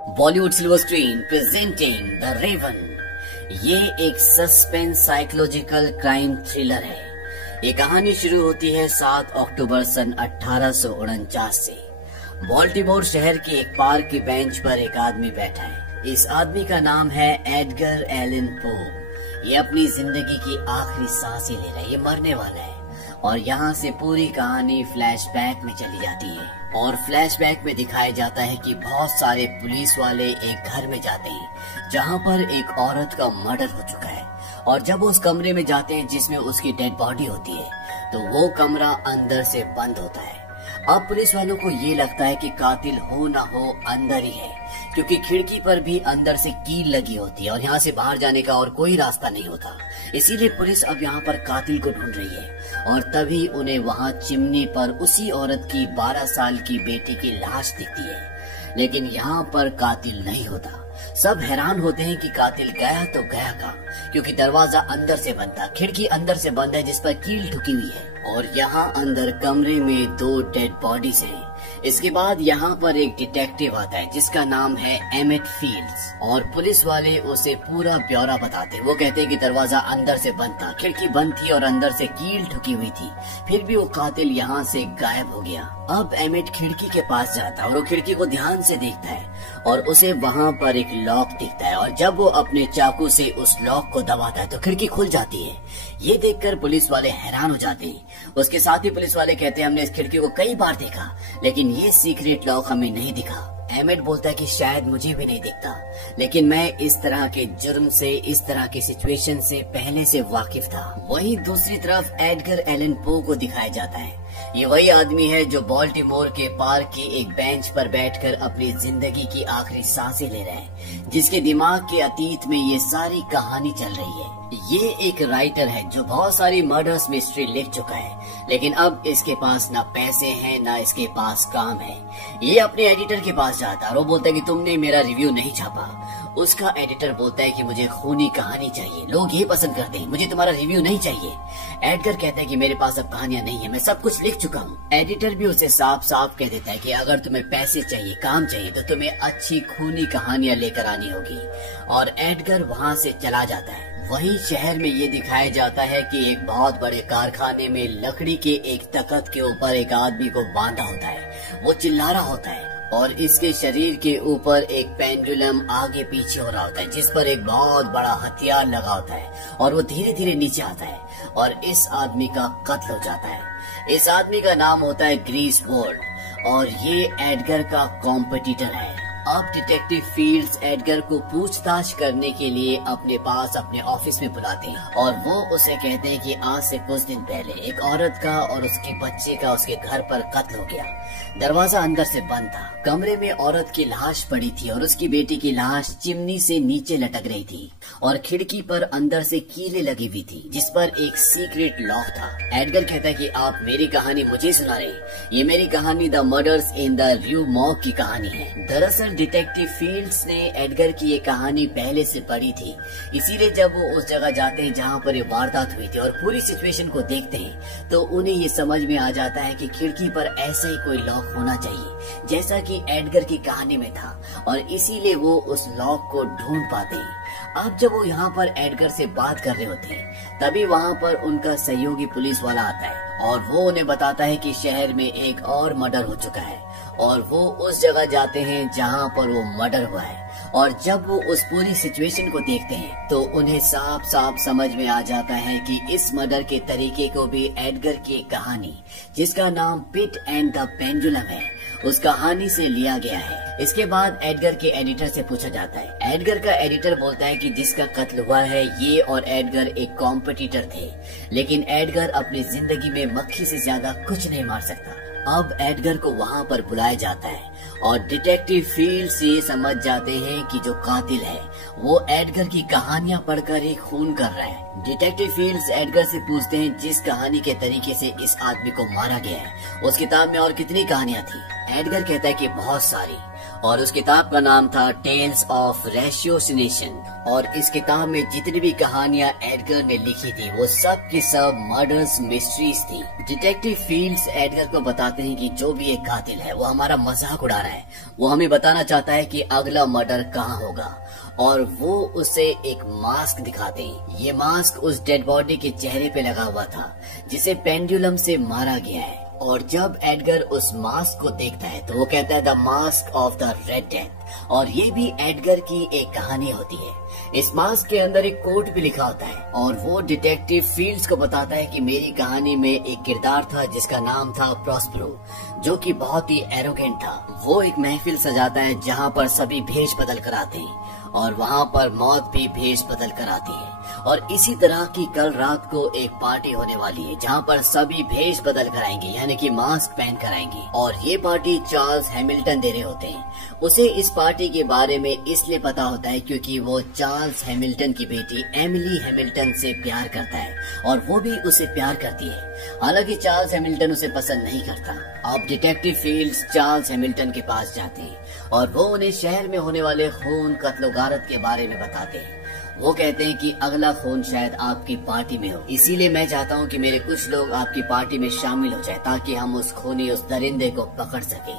Bollywood silver screen presenting the raven. ये एक suspense psychological crime thriller है। ये कहानी शुरू होती है 7 अक्टूबर सन 1849 से। बाल्टीमोर शहर के एक पार्क की बेंच पर एक आदमी बैठा है। इस आदमी का नाम है एडगर एलन पो। ये अपनी जिंदगी की आखिरी सांसें ले रहा है, ये मरने वाला है। और यहाँ से पूरी कहानी फ्लैशबैक में चली जाती है और फ्लैशबैक में दिखाया जाता है कि बहुत सारे पुलिस वाले एक घर में जाते हैं जहाँ पर एक औरत का मर्डर हो चुका है। और जब उस कमरे में जाते हैं जिसमें उसकी डेड बॉडी होती है तो वो कमरा अंदर से बंद होता है। अब पुलिस वालों को ये लगता है कि कातिल हो ना हो अंदर ही है, क्योंकि खिड़की पर भी अंदर से कील लगी होती है और यहाँ से बाहर जाने का और कोई रास्ता नहीं होता। इसीलिए पुलिस अब यहाँ पर कातिल को ढूंढ रही है और तभी उन्हें वहाँ चिमनी पर उसी औरत की 12 साल की बेटी की लाश दिखती है। लेकिन यहाँ पर कातिल नहीं होता। सब हैरान होते हैं कि कातिल गया तो गया कहाँ, क्योंकि दरवाजा अंदर से बंद था, खिड़की अंदर से बंद है जिस पर कील ठुकी हुई है और यहाँ अंदर कमरे में 2 डेड बॉडीज हैं। इसके बाद यहाँ पर एक डिटेक्टिव आता है जिसका नाम है एमेट फील्ड्स और पुलिस वाले उसे पूरा ब्यौरा बताते हैं। वो कहते हैं कि दरवाजा अंदर से बंद था, खिड़की बंद थी और अंदर से कील ठुकी हुई थी, फिर भी वो कातिल यहाँ से गायब हो गया। अब एमेट खिड़की के पास जाता है और वो खिड़की को ध्यान से देखता है और उसे वहाँ पर एक लॉक दिखता है और जब वो अपने चाकू से उस लॉक को दबाता है तो खिड़की खुल जाती है। ये देखकर पुलिस वाले हैरान हो जाते हैं। उसके साथ ही पुलिस वाले कहते हैं हमने इस खिड़की को कई बार देखा लेकिन ये सीक्रेट लॉक हमें नहीं दिखा। एमेट बोलता है कि शायद मुझे भी नहीं दिखता, लेकिन मैं इस तरह के जुर्म से, इस तरह की सिचुएशन से पहले से वाकिफ था। वहीं दूसरी तरफ एडगर एलन पो को दिखाया जाता है। ये वही आदमी है जो बाल्टीमोर के पार्क की एक बेंच पर बैठकर अपनी जिंदगी की आखिरी सांसें ले रहा है, जिसके दिमाग के अतीत में ये सारी कहानी चल रही है। ये एक राइटर है जो बहुत सारी मर्डर्स मिस्ट्री लिख चुका है, लेकिन अब इसके पास ना पैसे हैं ना इसके पास काम है। ये अपने एडिटर के पास जाता है और वो बोलता है कि तुमने मेरा रिव्यू नहीं छापा। उसका एडिटर बोलता है कि मुझे खूनी कहानी चाहिए, लोग ये पसंद करते हैं, मुझे तुम्हारा रिव्यू नहीं चाहिए। एडगर कहता है कि मेरे पास अब कहानियां नहीं है, मैं सब कुछ लिख चुका हूँ। एडिटर भी उसे साफ साफ कह देता है कि अगर तुम्हें पैसे चाहिए, काम चाहिए तो तुम्हें अच्छी खूनी कहानियां लेकर आनी होगी। और एडगर वहाँ से चला जाता है। वहीं शहर में ये दिखाया जाता है कि एक बहुत बड़े कारखाने में लकड़ी के एक तख्त के ऊपर एक आदमी को बांधा होता है। वो चिल्ला रहा होता है और इसके शरीर के ऊपर एक पेंडुलम आगे पीछे हो रहा होता है जिस पर एक बहुत बड़ा हथियार लगा होता है और वो धीरे धीरे नीचे आता है और इस आदमी का कत्ल हो जाता है। इस आदमी का नाम होता है ग्रीस बोल्ट और ये एडगर का कॉम्पिटिटर है। अब डिटेक्टिव फील्ड्स एडगर को पूछताछ करने के लिए अपने पास अपने ऑफिस में बुलाते हैं और वो उसे कहते हैं कि आज से कुछ दिन पहले एक औरत का और उसके बच्चे का उसके घर पर कत्ल हो गया। दरवाजा अंदर से बंद था, कमरे में औरत की लाश पड़ी थी और उसकी बेटी की लाश चिमनी से नीचे लटक रही थी और खिड़की पर अंदर से कीलें लगी हुई थी जिस पर एक सीक्रेट लॉक था। एडगर कहता है कि आप मेरी कहानी मुझे सुना रहे, ये मेरी कहानी the murders in the Rue Morgue की कहानी है। दरअसल डिटेक्टिव फील्ड्स ने एडगर की ये कहानी पहले से पढ़ी थी, इसीलिए जब वो उस जगह जाते हैं जहाँ पर ये वारदात हुई थी और पूरी सिचुएशन को देखते हैं तो उन्हें ये समझ में आ जाता है कि खिड़की पर ऐसा ही कोई लॉक होना चाहिए जैसा कि एडगर की कहानी में था और इसीलिए वो उस लॉक को ढूंढ पाते हैं। अब जब वो यहाँ पर एडगर से बात कर रहे होते हैं तभी वहाँ पर उनका सहयोगी पुलिस वाला आता है और वो उन्हें बताता है कि शहर में एक और मर्डर हो चुका है और वो उस जगह जाते हैं जहाँ पर वो मर्डर हुआ है। और जब वो उस पूरी सिचुएशन को देखते हैं तो उन्हें साफ साफ समझ में आ जाता है कि इस मर्डर के तरीके को भी एडगर की कहानी जिसका नाम पिट एंड द पेंडुलम है उस कहानी से लिया गया है। इसके बाद एडगर के एडिटर से पूछा जाता है। एडगर का एडिटर बोलता है कि जिसका कत्ल हुआ है ये और एडगर एक कॉम्पिटिटर थे, लेकिन एडगर अपनी जिंदगी में मक्खी से ज्यादा कुछ नहीं मार सकता। अब एडगर को वहाँ पर बुलाया जाता है और डिटेक्टिव फील्ड से समझ जाते हैं कि जो कातिल है वो एडगर की कहानियां पढ़कर ही खून कर रहा है। डिटेक्टिव फील्ड्स एडगर से पूछते हैं जिस कहानी के तरीके से इस आदमी को मारा गया है उस किताब में और कितनी कहानियां थी। एडगर कहता है कि बहुत सारी और उस किताब का नाम था टेल्स ऑफ रेशियोसिनेशन। और इस किताब में जितनी भी कहानियां एडगर ने लिखी थी वो सब की सब मर्डर्स मिस्ट्रीज थी। डिटेक्टिव फील्ड्स एडगर को बताते हैं कि जो भी एक कातिल है वो हमारा मजाक उड़ा रहा है, वो हमें बताना चाहता है कि अगला मर्डर कहाँ होगा, और वो उसे एक मास्क दिखाते हैं। ये मास्क उस डेड बॉडी के चेहरे पे लगा हुआ था जिसे पेंडुलम से मारा गया है। और जब एडगर उस मास्क को देखता है तो वो कहता है the mask of the red death, और ये भी एडगर की एक कहानी होती है। इस मास्क के अंदर एक कोट भी लिखा होता है और वो डिटेक्टिव फील्ड्स को बताता है कि मेरी कहानी में एक किरदार था जिसका नाम था प्रॉस्पेरो, जो कि बहुत ही एरोगेंट था। वो एक महफिल सजाता है जहाँ पर सभी भेष बदल कर आते हैं और वहाँ पर मौत भी भेष बदल कर आती है। और इसी तरह की कल रात को एक पार्टी होने वाली है जहाँ पर सभी भेष बदल कर आएंगे, यानी कि मास्क पहन कर आएंगे। और ये पार्टी चार्ल्स हैमिल्टन दे रहे होते हैं। उसे इस पार्टी के बारे में इसलिए पता होता है क्योंकि वो चार्ल्स हैमिल्टन की बेटी एमिली हैमिल्टन से प्यार करता है और वो भी उसे प्यार करती है। हालांकि चार्ल्स हैमिल्टन उसे पसंद नहीं करता। अब डिटेक्टिव फील्ड्स चार्ल्स हैमिल्टन के पास जाते हैं और वो उन्हें शहर में होने वाले खून कत्ल गारत के बारे में बताते हैं। वो कहते हैं कि अगला खून शायद आपकी पार्टी में हो, इसीलिए मैं चाहता हूँ कि मेरे कुछ लोग आपकी पार्टी में शामिल हो जाए ताकि हम उस खूनी उस दरिंदे को पकड़ सके।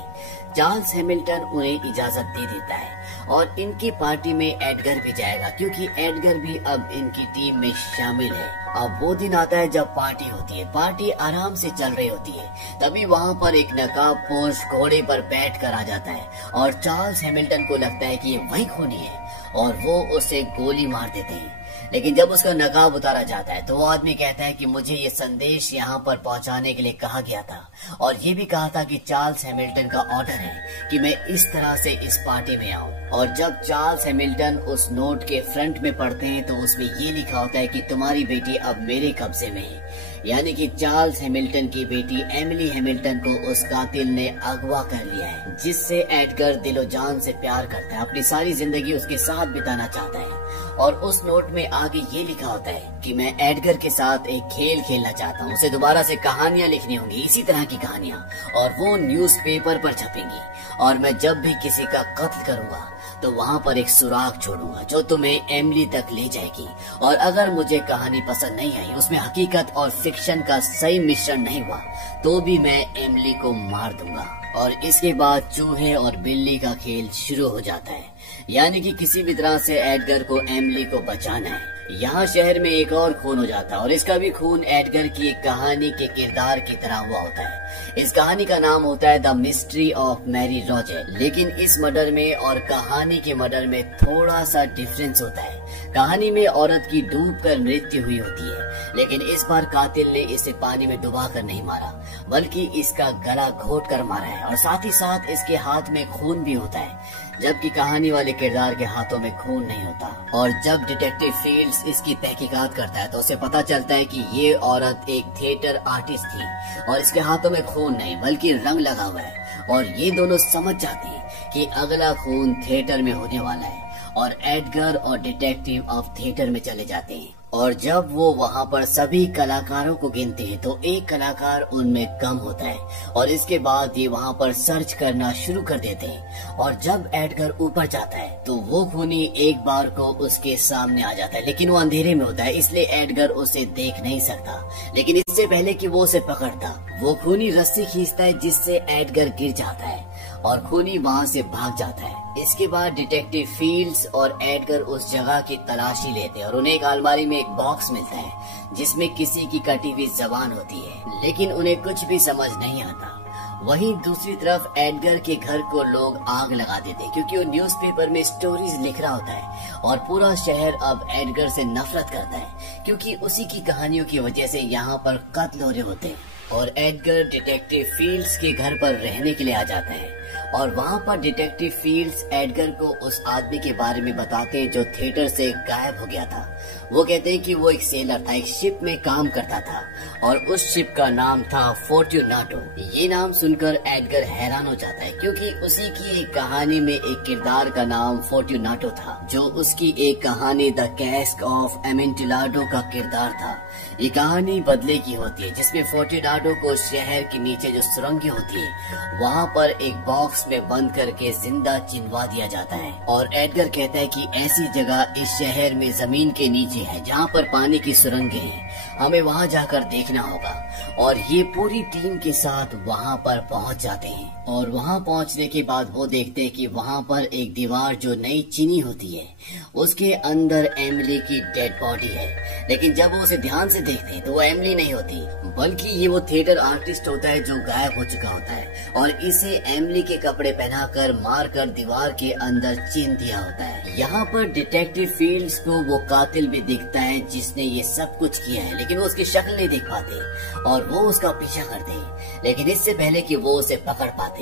चार्ल्स हैमिल्टन उन्हें इजाजत दे देता है और इनकी पार्टी में एडगर भी जाएगा क्योंकि एडगर भी अब इनकी टीम में शामिल है। अब वो दिन आता है जब पार्टी होती है। पार्टी आराम से चल रही होती है, तभी वहाँ पर एक नकाबपोश घोड़े पर बैठ कर आ जाता है और चार्ल्स हैमिल्टन को लगता है कि ये वही खूनी है और वो उसे गोली मार देते हैं। लेकिन जब उसका नकाब उतारा जाता है तो वो आदमी कहता है कि मुझे ये संदेश यहाँ पर पहुँचाने के लिए कहा गया था और ये भी कहा था कि चार्ल्स हैमिल्टन का ऑर्डर है कि मैं इस तरह से इस पार्टी में आऊँ। और जब चार्ल्स हैमिल्टन उस नोट के फ्रंट में पढ़ते हैं तो उसमें ये लिखा होता है कि तुम्हारी बेटी अब मेरे कब्जे में है, यानी कि चार्ल्स हैमिल्टन की बेटी एमिली हैमिल्टन को उस कातिल ने अगवा कर लिया है, जिससे एडगर दिलो जान से प्यार करता है, अपनी सारी जिंदगी उसके साथ बिताना चाहता है। और उस नोट में आगे ये लिखा होता है कि मैं एडगर के साथ एक खेल खेलना चाहता हूँ, उसे दोबारा से कहानियाँ लिखनी होंगी, इसी तरह की कहानियाँ, और वो न्यूज़पेपर पर छपेंगी। और मैं जब भी किसी का कत्ल करूंगा तो वहाँ पर एक सुराग छोड़ूंगा जो तुम्हें एमिली तक ले जाएगी। और अगर मुझे कहानी पसंद नहीं आई, उसमें हकीकत और फिक्शन का सही मिश्रण नहीं हुआ, तो भी मैं एमिली को मार दूंगा। और इसके बाद चूहे और बिल्ली का खेल शुरू हो जाता है, यानी कि किसी भी तरह से एडगर को एमिली को बचाना है। यहाँ शहर में एक और खून हो जाता है और इसका भी खून एडगर की एक कहानी के किरदार की तरह हुआ होता है। इस कहानी का नाम होता है the mystery of Mary Roger. लेकिन इस मर्डर में और कहानी के मर्डर में थोड़ा सा डिफरेंस होता है। कहानी में औरत की डूबकर मृत्यु हुई होती है, लेकिन इस बार कातिल ने इसे पानी में डुबाकर नहीं मारा, बल्कि इसका गला घोट कर मारा है और साथ ही साथ इसके हाथ में खून भी होता है, जबकि कहानी वाले किरदार के हाथों में खून नहीं होता। और जब डिटेक्टिव फील्ड्स इसकी तहकीकात करता है तो उसे पता चलता है कि ये औरत एक थिएटर आर्टिस्ट थी और इसके हाथों में खून नहीं बल्कि रंग लगा हुआ है। और ये दोनों समझ जाते हैं कि अगला खून थिएटर में होने वाला है और एडगर और डिटेक्टिव अब थिएटर में चले जाते हैं। और जब वो वहाँ पर सभी कलाकारों को गिनते हैं तो एक कलाकार उनमें कम होता है और इसके बाद ये वहाँ पर सर्च करना शुरू कर देते हैं। और जब एडगर ऊपर जाता है तो वो खूनी एक बार को उसके सामने आ जाता है, लेकिन वो अंधेरे में होता है इसलिए एडगर उसे देख नहीं सकता। लेकिन इससे पहले कि वो उसे पकड़ता, वो खूनी रस्सी खींचता है जिससे एडगर गिर जाता है और खूनी वहाँ से भाग जाता है। इसके बाद डिटेक्टिव फील्ड्स और एडगर उस जगह की तलाशी लेते हैं और उन्हें एक अलमारी में एक बॉक्स मिलता है जिसमें किसी की कटी हुई जबान होती है, लेकिन उन्हें कुछ भी समझ नहीं आता। वहीं दूसरी तरफ एडगर के घर को लोग आग लगा देते हैं क्योंकि वो न्यूज़पेपर में स्टोरीज लिख रहा होता है और पूरा शहर अब एडगर से नफरत करता है क्योंकि उसी की कहानियों की वजह से यहाँ पर कत्ल हो रहे होते हैं। और एडगर डिटेक्टिव फील्ड्स के घर पर रहने के लिए आ जाता है और वहाँ पर डिटेक्टिव फील्ड्स एडगर को उस आदमी के बारे में बताते हैं जो थिएटर से गायब हो गया था। वो कहते हैं कि वो एक सेलर था, एक शिप में काम करता था और उस शिप का नाम था फोर्ट्यूनाटो। ये नाम सुनकर एडगर हैरान हो जाता है क्योंकि उसी की एक कहानी में एक किरदार का नाम फोर्ट्यूनाटो था जो उसकी एक कहानी द कैस्क ऑफ एमेंटिलाडो का किरदार था। ये कहानी बदले की होती है जिसमें फोर्ट्यूनाटो रिकार्डो को शहर के नीचे जो सुरंगें होती है वहाँ पर एक बॉक्स में बंद करके जिंदा चिनवा दिया जाता है। और एडगर कहता है कि ऐसी जगह इस शहर में जमीन के नीचे है जहाँ पर पानी की सुरंगें हैं, हमें वहाँ जाकर देखना होगा। और ये पूरी टीम के साथ वहाँ पर पहुँच जाते हैं। और वहाँ पहुँचने के बाद वो देखते हैं कि वहाँ पर एक दीवार जो नई चीनी होती है उसके अंदर एमिली की डेड बॉडी है। लेकिन जब वो उसे ध्यान से देखते हैं तो वो एमिली नहीं होती, बल्कि ये वो थिएटर आर्टिस्ट होता है जो गायब हो चुका होता है और इसे एमिली के कपड़े पहनाकर मारकर दीवार के अंदर चिन दिया होता है। यहाँ पर डिटेक्टिव फील्ड्स को वो कातिल भी दिखता है जिसने ये सब कुछ किया है, लेकिन वो उसकी शक्ल नहीं देख पाते और वो उसका पीछा करते हैं। लेकिन इससे पहले कि वो उसे पकड़ पाते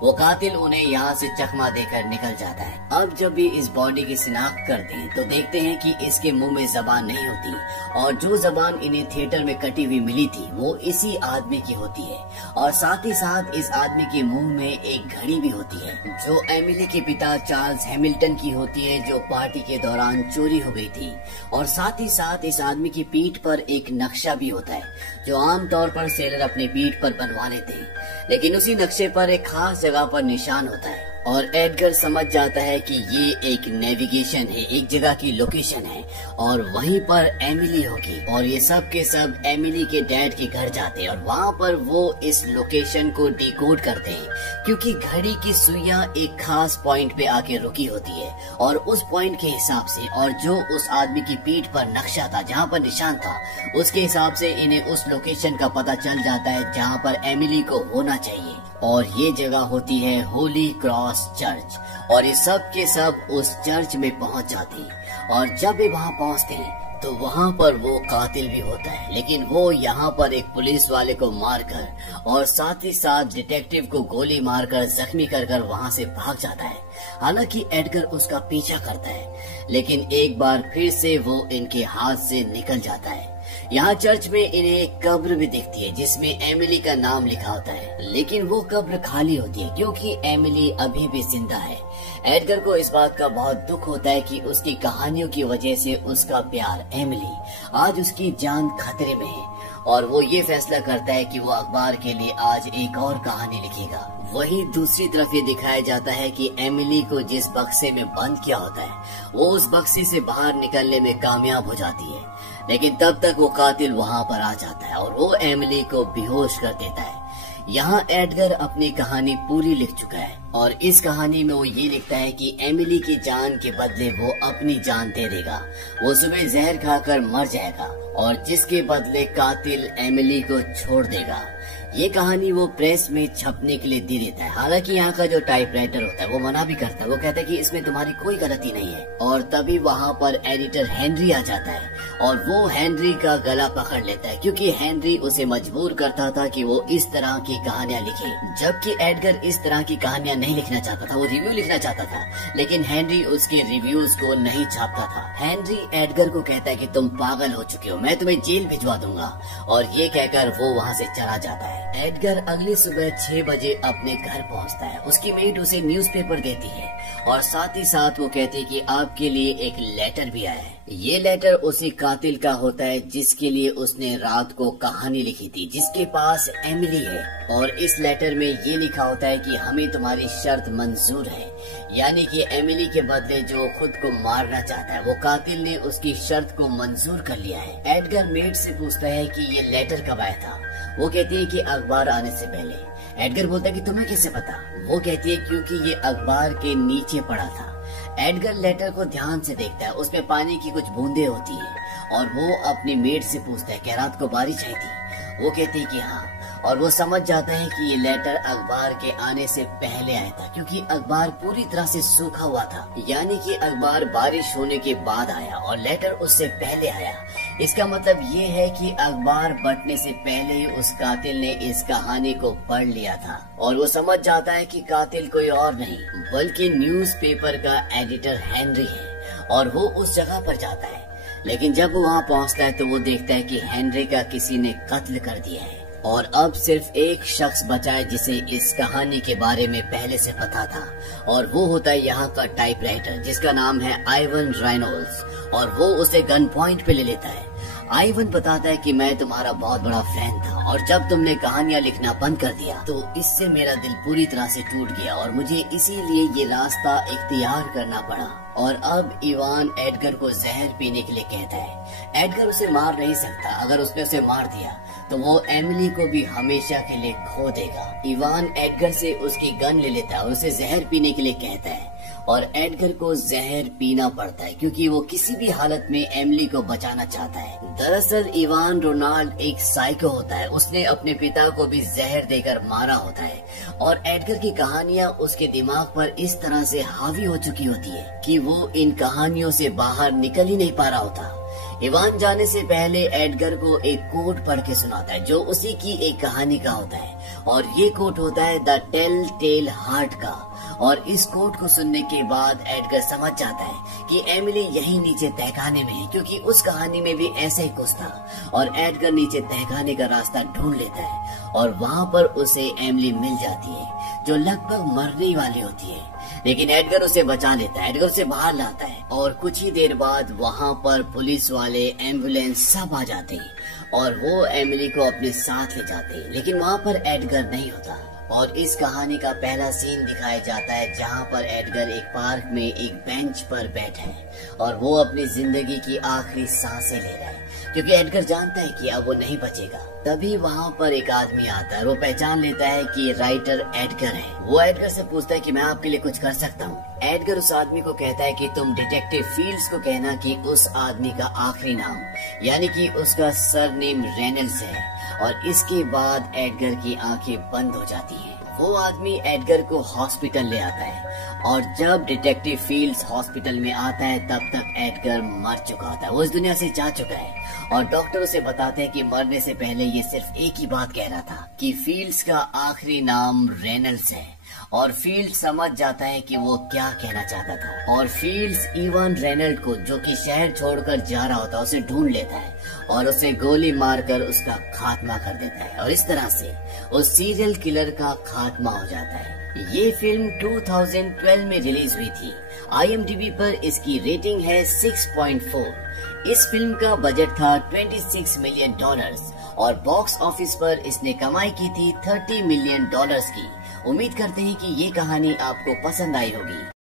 वो कातिल उन्हें यहाँ से चकमा देकर निकल जाता है। अब जब भी इस बॉडी की शिनाख्त करते हैं तो देखते हैं कि इसके मुंह में जबान नहीं होती और जो जबान इन्हें थिएटर में कटी हुई मिली थी वो इसी आदमी की होती है। और साथ ही साथ इस आदमी के मुंह में एक घड़ी भी होती है जो एमिली के पिता चार्ल्स हैमिल्टन की होती है, जो पार्टी के दौरान चोरी हो गई थी। और साथ ही साथ इस आदमी की पीठ पर एक नक्शा भी होता है जो आमतौर पर सेलर अपनी पीठ पर बनवा लेते हैं, लेकिन उसी नक्शे पर एक खास जगह पर निशान होता है। और एडगर समझ जाता है कि ये एक नेविगेशन है, एक जगह की लोकेशन है और वहीं पर एमिली होगी। और ये सब के सब एमिली के डैड के घर जाते हैं और वहाँ पर वो इस लोकेशन को डिकोड करते हैं, क्योंकि घड़ी की सुइयां एक खास पॉइंट पे आके रुकी होती है और उस पॉइंट के हिसाब से और जो उस आदमी की पीठ पर नक्शा था, जहाँ पर निशान था, उसके हिसाब से इन्हें उस लोकेशन का पता चल जाता है जहाँ पर एमिली को होना चाहिए। और ये जगह होती है होली क्रॉस चर्च। और ये सब के सब उस चर्च में पहुंच जाते हैं और जब भी वहां पहुंचते हैं तो वहां पर वो कातिल भी होता है, लेकिन वो यहाँ पर एक पुलिस वाले को मारकर और साथ ही साथ डिटेक्टिव को गोली मारकर जख्मी कर वहां से भाग जाता है। हालांकि एडगर उसका पीछा करता है, लेकिन एक बार फिर से वो इनके हाथ से निकल जाता है। यहाँ चर्च में इन्हें एक कब्र भी दिखती है जिसमें एमिली का नाम लिखा होता है, लेकिन वो कब्र खाली होती है क्योंकि एमिली अभी भी जिंदा है। एडगर को इस बात का बहुत दुख होता है कि उसकी कहानियों की वजह से उसका प्यार एमिली आज उसकी जान खतरे में है और वो ये फैसला करता है कि वो अखबार के लिए आज एक और कहानी लिखेगा। वहीं दूसरी तरफ ये दिखाया जाता है कि एमिली को जिस बक्से में बंद किया होता है वो उस बक्से से बाहर निकलने में कामयाब हो जाती है, लेकिन तब तक वो कातिल वहाँ पर आ जाता है और वो एमिली को बेहोश कर देता है। यहाँ एडगर अपनी कहानी पूरी लिख चुका है और इस कहानी में वो ये लिखता है कि एमिली की जान के बदले वो अपनी जान दे देगा। वो सुबह जहर खाकर मर जाएगा और जिसके बदले कातिल एमिली को छोड़ देगा। ये कहानी वो प्रेस में छपने के लिए दे देता है। हालांकि यहाँ का जो टाइपराइटर होता है वो मना भी करता है, वो कहता है कि इसमें तुम्हारी कोई गलती नहीं है। और तभी वहाँ पर एडिटर हेनरी आ जाता है और वो हेनरी का गला पकड़ लेता है क्योंकि हेनरी उसे मजबूर करता था कि वो इस तरह की कहानियाँ लिखे, जबकि एडगर इस तरह की कहानियाँ नहीं लिखना चाहता था, वो रिव्यू लिखना चाहता था, लेकिन हेनरी उसके रिव्यूज को नहीं छापता था। हेनरी एडगर को कहता है कि तुम पागल हो चुके हो, मैं तुम्हें जेल भिजवा दूंगा, और ये कहकर वो वहाँ से चला जाता है। एडगर अगली सुबह 6 बजे अपने घर पहुंचता है। उसकी मेड उसे न्यूज़पेपर देती है और साथ ही साथ वो कहती है कि आपके लिए एक लेटर भी आया है। ये लेटर उसी कातिल का होता है जिसके लिए उसने रात को कहानी लिखी थी, जिसके पास एमिली है। और इस लेटर में ये लिखा होता है कि हमें तुम्हारी शर्त मंजूर है, यानी कि एमिली के बदले जो खुद को मारना चाहता है वो कातिल ने उसकी शर्त को मंजूर कर लिया है। एडगर मेड से पूछता है कि ये लेटर कब आया था। वो कहती है कि अखबार आने से पहले। एडगर बोलता है कि तुम्हें कैसे पता। वो कहती है क्योंकि ये अखबार के नीचे पड़ा था। एडगर लेटर को ध्यान से देखता है, उसमें पानी की कुछ बूंदें होती हैं और वो अपनी मेड से पूछता है कि रात को बारिश आई थी। वो कहती है कि हाँ, और वो समझ जाता है कि ये लेटर अखबार के आने से पहले आया था क्योंकि अखबार पूरी तरह से सूखा हुआ था, यानी कि अखबार बारिश होने के बाद आया और लेटर उससे पहले आया। इसका मतलब ये है कि अखबार बंटने से पहले ही उस कातिल ने इस कहानी को पढ़ लिया था और वो समझ जाता है कि कातिल कोई और नहीं बल्कि न्यूज़पेपर का एडिटर हेनरी है और वो उस जगह पर जाता है। लेकिन जब वो वहाँ पहुँचता है तो वो देखता है कि हेनरी का किसी ने कत्ल कर दिया है और अब सिर्फ एक शख्स बचा है जिसे इस कहानी के बारे में पहले से पता था, और वो होता है यहाँ का टाइपराइटर जिसका नाम है आइवन रेनॉल्ड्स, और वो उसे गन पॉइंट पे ले लेता है। आइवन बताता है कि मैं तुम्हारा बहुत बड़ा फैन था और जब तुमने कहानियाँ लिखना बंद कर दिया तो इससे मेरा दिल पूरी तरह से टूट गया और मुझे इसीलिए ये रास्ता इख्तियार करना पड़ा। और अब इवान एडगर को जहर पीने के लिए कहता है। एडगर उसे मार नहीं सकता, अगर उसने उसे मार दिया तो वो एमिली को भी हमेशा के लिए खो देगा। इवान एडगर से उसकी गन ले लेता है और उसे जहर पीने के लिए कहता है और एडगर को जहर पीना पड़ता है क्योंकि वो किसी भी हालत में एमिली को बचाना चाहता है। दरअसल इवान रोनाल्ड एक साइको होता है, उसने अपने पिता को भी जहर देकर मारा होता है और एडगर की कहानियाँ उसके दिमाग पर इस तरह से हावी हो चुकी होती है कि वो इन कहानियों से बाहर निकल ही नहीं पा रहा होता। इवान जाने से पहले एडगर को एक कोट पढ़ के सुनाता है जो उसी की एक कहानी का होता है और ये कोट होता है द टेल टेल हार्ट का। और इस कोट को सुनने के बाद एडगर समझ जाता है कि एमिली यही नीचे तहखाने में है क्योंकि उस कहानी में भी ऐसे ही कुछ था। और एडगर नीचे तहखाने का रास्ता ढूंढ लेता है और वहाँ पर उसे एमिली मिल जाती है जो लगभग मरने वाली होती है, लेकिन एडगर उसे बचा लेता है, एडगर उसे बाहर लाता है और कुछ ही देर बाद वहाँ पर पुलिस वाले, एम्बुलेंस सब आ जाते हैं और वो एमिली को अपने साथ ले जाते हैं। लेकिन वहाँ पर एडगर नहीं होता और इस कहानी का पहला सीन दिखाया जाता है जहाँ पर एडगर एक पार्क में एक बेंच पर बैठा है और वो अपनी जिंदगी की आखिरी सांसें ले रहा है क्योंकि एडगर जानता है कि अब वो नहीं बचेगा। तभी वहाँ पर एक आदमी आता है, वो पहचान लेता है कि राइटर एडगर है। वो एडगर से पूछता है कि मैं आपके लिए कुछ कर सकता हूँ। एडगर उस आदमी को कहता है कि तुम डिटेक्टिव फील्ड्स को कहना कि उस आदमी का आखिरी नाम यानी कि उसका सरनेम रेनल्ड्स है। और इसके बाद एडगर की आंखें बंद हो जाती हैं। वो आदमी एडगर को हॉस्पिटल ले आता है और जब डिटेक्टिव फील्ड्स हॉस्पिटल में आता है तब तक एडगर मर चुका होता है, वो इस दुनिया से जा चुका है। और डॉक्टर उसे बताते हैं कि मरने से पहले ये सिर्फ एक ही बात कह रहा था कि फील्ड्स का आखिरी नाम रेनल्ड्स है। और फील्ड समझ जाता है कि वो क्या कहना चाहता था और फील्ड्स इवान रेनल्ड को जो कि शहर छोड़कर जा रहा होता है उसे ढूंढ लेता है और उसे गोली मारकर उसका खात्मा कर देता है और इस तरह से उस सीरियल किलर का खात्मा हो जाता है। ये फिल्म 2012 में रिलीज हुई थी। IMDb पर इसकी रेटिंग है 6.4। इस फिल्म का बजट था $26 मिलियन और बॉक्स ऑफिस पर इसने कमाई की थी $30 मिलियन की। उम्मीद करते हैं कि ये कहानी आपको पसंद आई होगी।